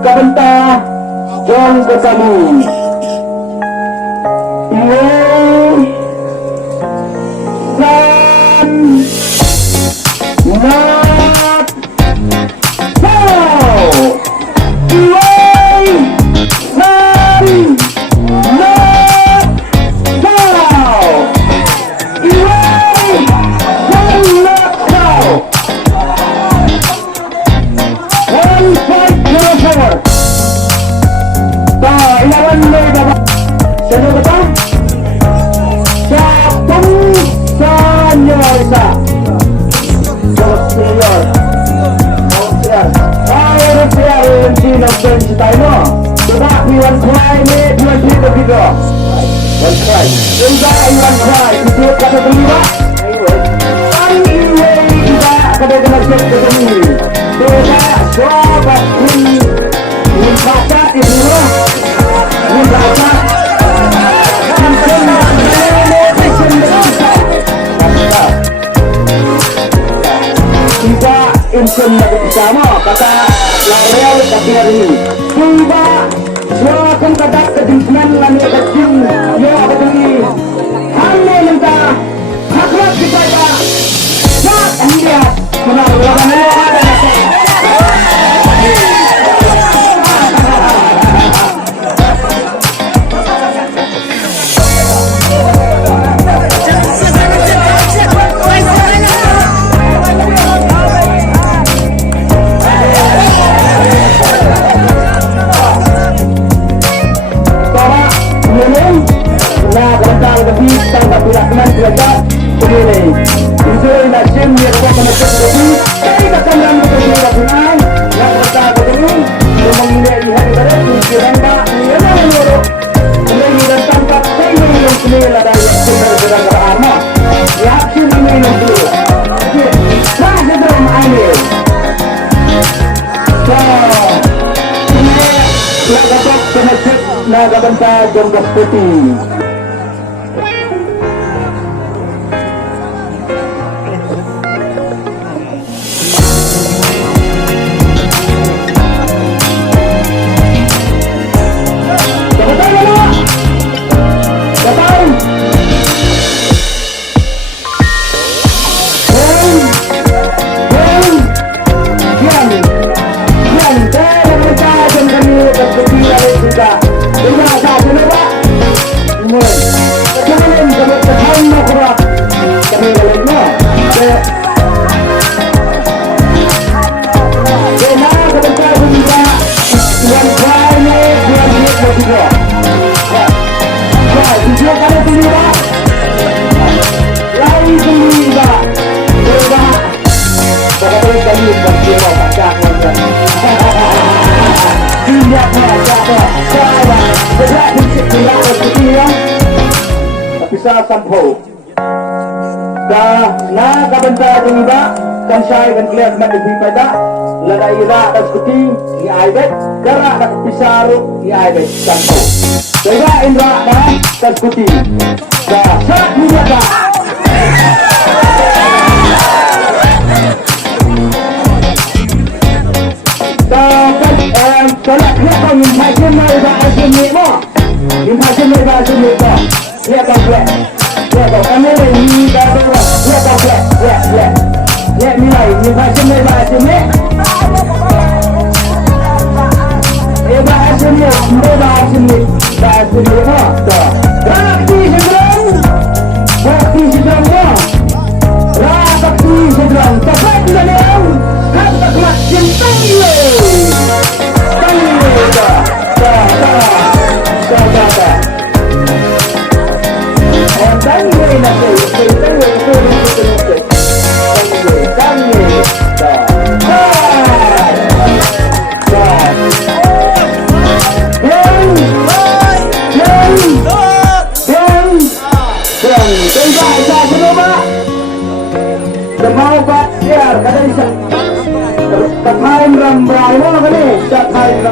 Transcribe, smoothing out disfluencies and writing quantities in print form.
kabenta jom ketemu ini dan not go away dan not go away dan not go 1.04 tak ilawan ni dapat saya kata siapun sanyosa Sosial Air siar Cina dan Cina ini sebab Iwan Kuai ni dua cerita kita Iwan Kuai juga Iwan Kuai itu kata terlibat anyway kita kata kena cek ke sini tidak sobat ini baca itu ini baca tidak insun lagi bersama kata L'Oreal tapi hari ini tidak suakan kata kedimpinan lani kecil ya apa ini hanya minta hakmat kita ya saat dia menang naga banta jongkok putih bisa sampo dah na kabenta jengba kan syai kan kliat mat di pada lada ira dan skuti ni aibet kara nak pisaru ni aibet sampo jaga indra dan skuti dah sat muda Kalau kita minta mai bahasa ni mo, minta mai bahasa ni mo, lihat apa? Lihat apa? Kamu ni dah tahu. Lihat apa? Lihat nilai, minta mai bahasa ni. Bahasa ni mo, bahasa ni mo.